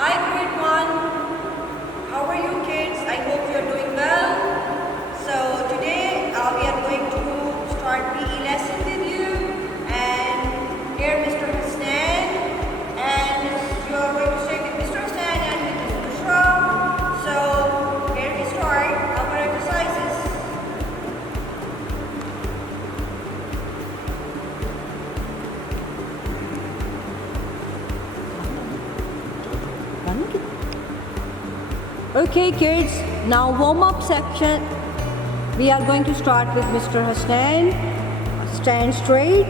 Hi grade 1, how are you kids? I hope you are doing well. So today we are going to start PE lesson with you, and here Mr. Hassan, and you are going to stay with Mr. Hassan and with Mr. Bushra. So here we start our exercises. Okay kids, now warm up section. We are going to start with Mr. Hassan. Stand straight,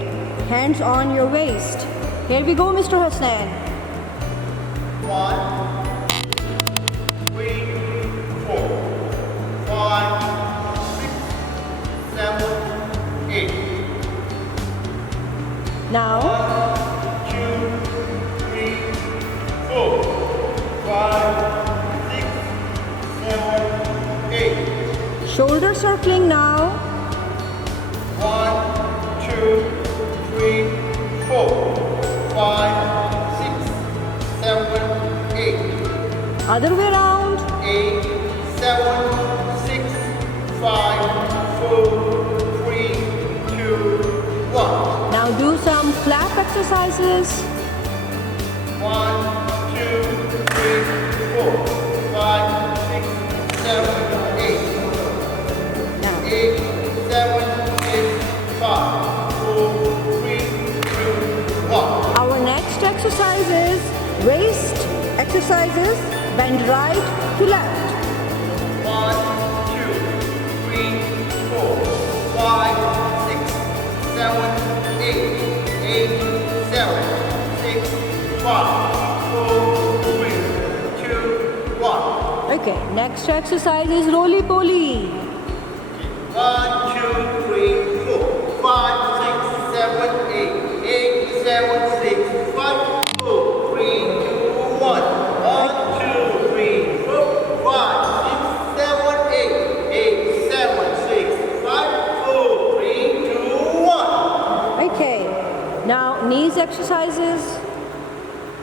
hands on your waist. Here we go, Mr. Hassan. 1, 2, 3, 4, 5, 6, 7, 8. Now, 1, 2, 3, 4, 5, 6, 7, 8. shoulder circling now. 1, 2, 3, 4, 5, 6, 7, 8. Other way around. 8, 7, 6, 5, 4, 3, 2, 1. Now do some clap exercises. 1, 2, 3, 4, 5, 6, 7, 8. Now, 8, 7, 6, 5, 4, 3, 2, 1. our next exercise is waist exercises. Bend right to left. 1, 2, 3, 4, 5, 6, 7, 8. 8, 7, 6, 5, 4, 3, 2, 1. Okay, next exercise is roly poly. 1, 2, 3, 4, 5, 6, 7, 8. 8, 7, 6, 5, 4, 3, 2, 1. 1, 2, 3, 4, 5, 6, 7, 8. 8, 7, 6, 5, 4, 3, 2, 1. Okay, now knees exercises.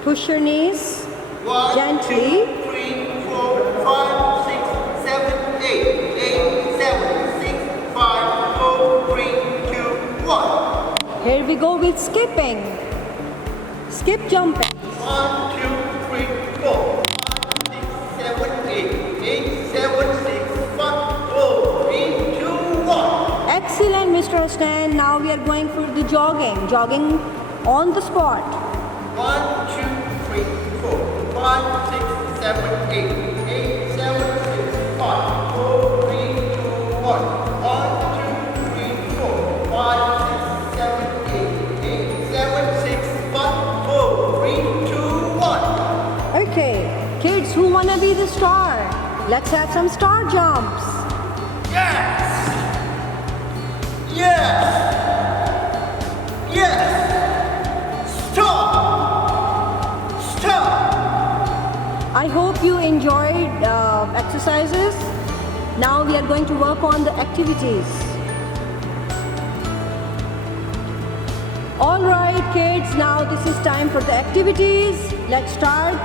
Push your knees 1, gently. 2, 3, 4, 5, 6, 7, 8. 8, 7, 6, 5, 4, 3, 2, 1. Here we go with skipping. Skip jumping. 1, 2, 3, 4, 5, 6, 7, 8. 8, 7, 6, 5, 4, 3, 2, 1. Excellent, Mr. Hassan. Now we are going for the jogging. Jogging on the spot. 1, 2, 3, 4, 5, 6, 7, 8. 8, 7, 6, 5, 4, 3, 2, 1. 1, 2, 3, 4, 5, 6, 7, 8. 8, 7, 6, 5, 4, 3, 2, 1. Okay, kids, who wanna be the star? Let's have some star jumps. Yes! Yes! Yes! Stop! Stop! I hope you enjoyed exercises. Now we are going to work on the activities. All right, kids, now this is time for the activities. Let's start.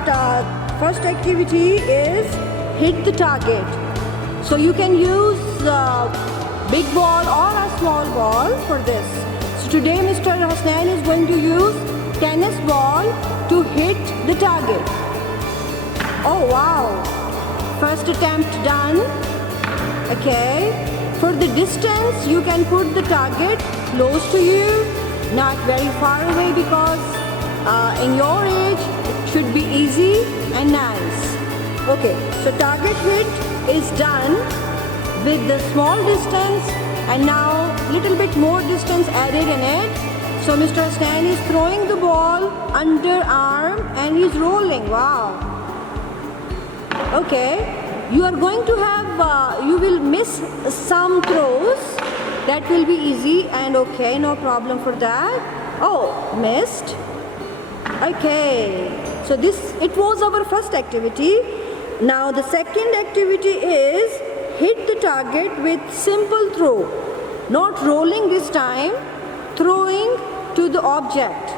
First activity is hit the target. So you can use big ball or a small ball for this. So today Mr. Hassan is going to use tennis ball to hit the target. Oh wow, first attempt done. Okay, for the distance you can put the target close to you, not very far away, because in your age it should be easy and nice. Okay, so target hit is done with the small distance, and now little bit more distance added in it. So Mr. Hassan is throwing the ball under arm and he's rolling. Wow. Okay, you are going to have, you will miss some throws. That will be easy and okay, no problem for that. Oh, missed. Okay, so it was our first activity. Now the second activity is hit the target with simple throw. Not rolling this time, throwing to the object.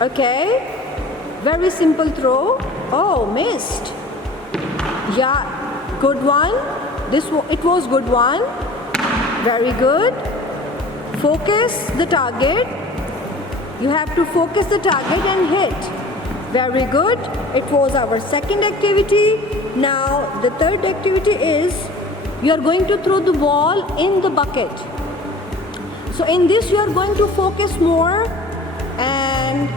Okay, Very simple throw. Oh, missed. Yeah, good one. It was good one. Very good. Focus the target. You have to focus the target and hit. Very good. It was our second activity. Now the third activity is you are going to throw the ball in the bucket. So in this you are going to focus more and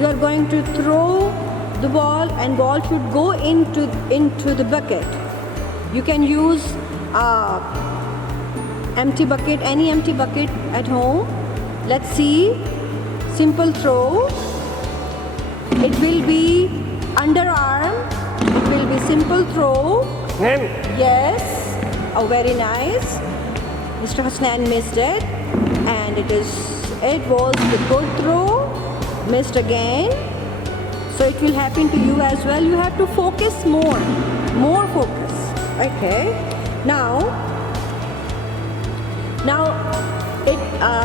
you are going to throw the ball and ball should go into the bucket. You can use empty bucket, any empty bucket at home. Let's see. Simple throw. It will be underarm. It will be simple throw. Yes. Oh, very nice. Mr. Hasnan missed it, and it was the good throw. Missed again. So it will happen to you as well. You have to focus more focus. Okay. Now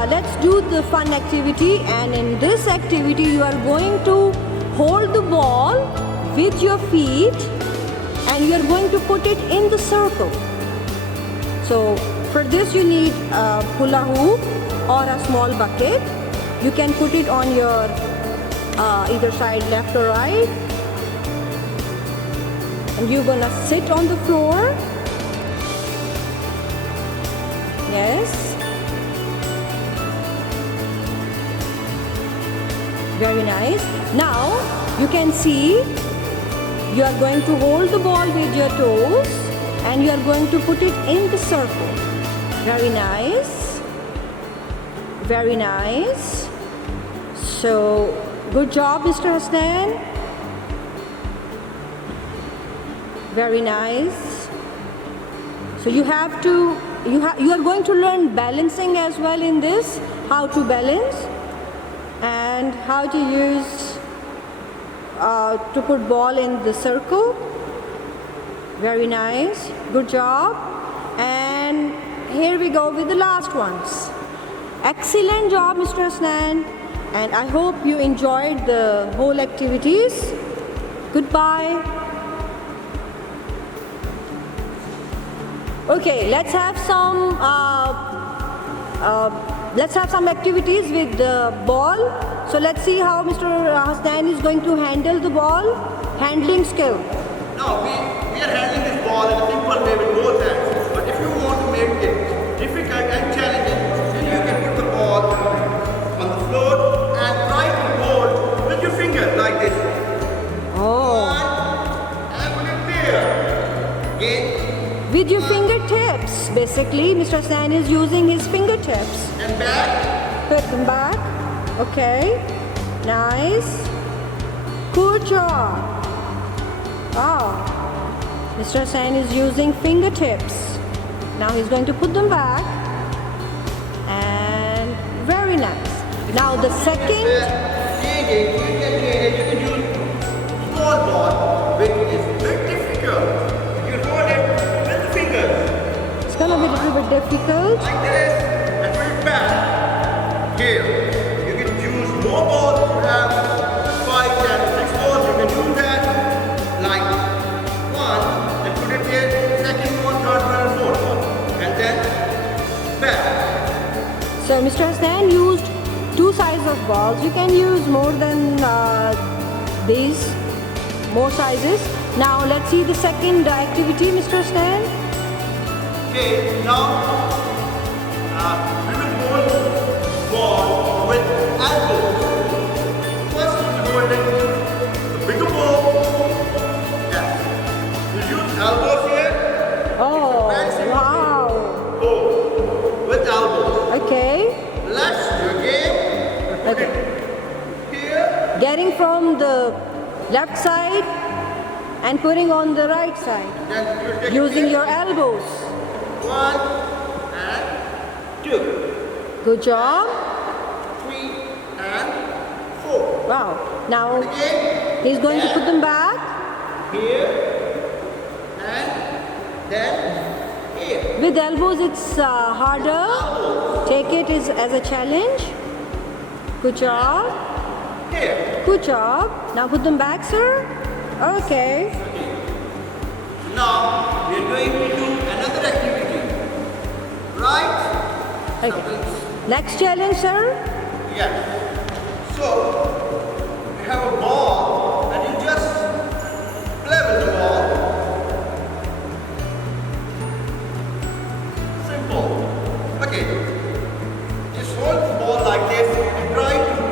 let's do the fun activity, and in this activity you are going to hold the ball with your feet and you are going to put it in the circle. So for this you need a hula hoop or a small bucket. You can put it on your either side, left or right, and you're gonna sit on the floor. Yes. Very nice. Now you can see you are going to hold the ball with your toes and you are going to put it in the circle. Very nice. Very nice. So good job, Mr. Hasnan. Very nice. So you are going to learn balancing as well in this, how to balance and how to use to put ball in the circle. Very nice. Good job. And here we go with the last ones. Excellent job, Mr. Hasnan. And I hope you enjoyed the whole activities. Goodbye. Okay, let's have some activities with the ball. So let's see how Mr. Hasnan is going to handle the ball. Handling skill. Now we are handling this ball in a simple way with both hands. But if you want to make it difficult and challenging, then you can put the ball on the floor and try to hold with your finger like this. Oh. One, and put it there. Again. With your fingertips. Basically, Mr. Hasnan is using his fingertips. And back. Put them back. Okay. Nice. Good job. Wow. Mr. Hasnan is using fingertips. Now he's going to put them back. And very nice. Now the second. You can use small ball, which is very difficult. You hold it with the fingers. It's gonna be a little bit difficult. Like this, and put it back. Here, you can use more balls. You have 5, 10, 6 balls. You can use that. Like one, then put it here. Second one, third one, and fourth one, and then back. So Mr. Hasnan used 2 sizes of balls. You can use more than these, more sizes. Now let's see the second activity, Mr. Hasnan. Okay, now we will hold ball with elbows. First, we will hold it the bigger ball. Yes. We use elbows here. Oh, wow. Oh, with elbows. Okay. Let's do again. Put Okay. it here. Getting from the left side and putting on the right side. Then you take Using it here. your elbows. 1 and 2, Good job. 3 and 4. Wow. Now Again. he's going to put them back. Here and then here. With elbows it's harder. Take it as a challenge. Good job. here. Good job. Now put them back, sir. Okay. So now we are going to do another activity. Right? Okay. Next challenge, sir. Yes. So we have a ball and you just play with the ball. Simple. Okay. Just hold the ball like this and try to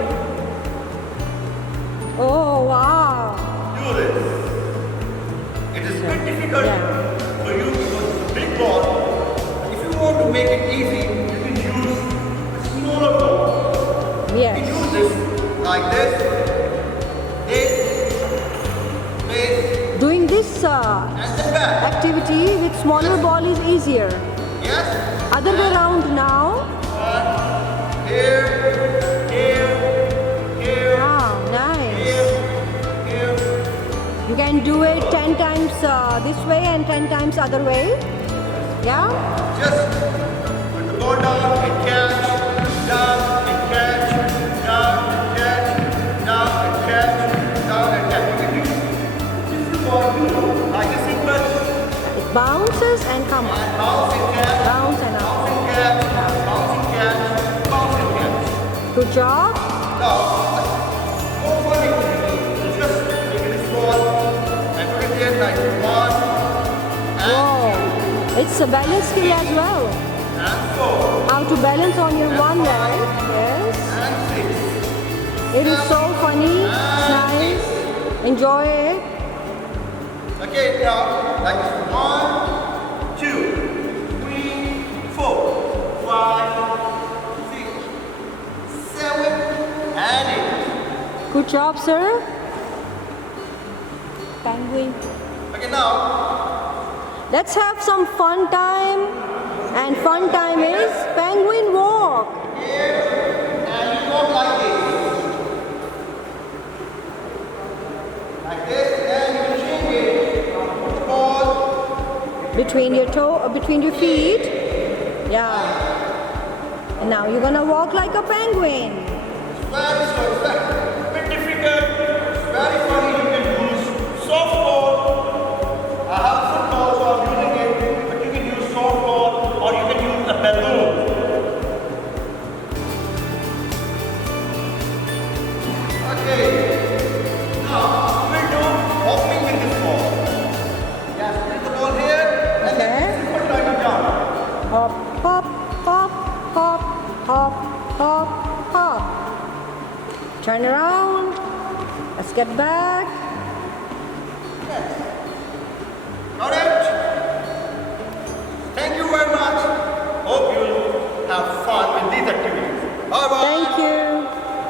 Oh, wow. do this. It is a bit difficult Yeah. for you because it's a big ball. If you want to make it easy, you can use a smaller ball. You Yes. use this like this. This. Doing this And then back. activity with smaller ball is easier. Yes? Other way around now. Here, here, here, Wow, nice. here, here. You can do it 10 times this way and 10 times other way. Yeah? Just put the ball down and catch, down and catch, down and catch, down and catch, down and catch. You can do this is what you do. Like a sequence. It bounces and comes. And bounce and catch, Bounce and up. bounce and catch, bounce and catch, bounce and catch. Good job. Now, go for it. Just take this ball and put it there like one Whoa. It's a balance skill as well. and four How to balance on your one leg. Yes. and six. It is so funny. It's nice. Enjoy it. Okay, now like this. 1, 2, 3, 4, 5, 6, 7, and 8. Good job, sir. Penguin. Okay, now Let's have some fun time. And fun time is penguin walk. and you walk like this. Like this, and you change it. Put the ball Between your feet. Yeah. And now you're gonna walk like a penguin. very slow. It's a bit difficult. It's very funny. You can use soft ball. I have football, so I'm using it. But you can use soft ball or you can use a balloon. Okay. Now we'll do hopping with this ball. Yes, put the ball here and Okay. then put it down. Hop, hop, hop, hop, hop, hop, hop. Turn around. Let's get back.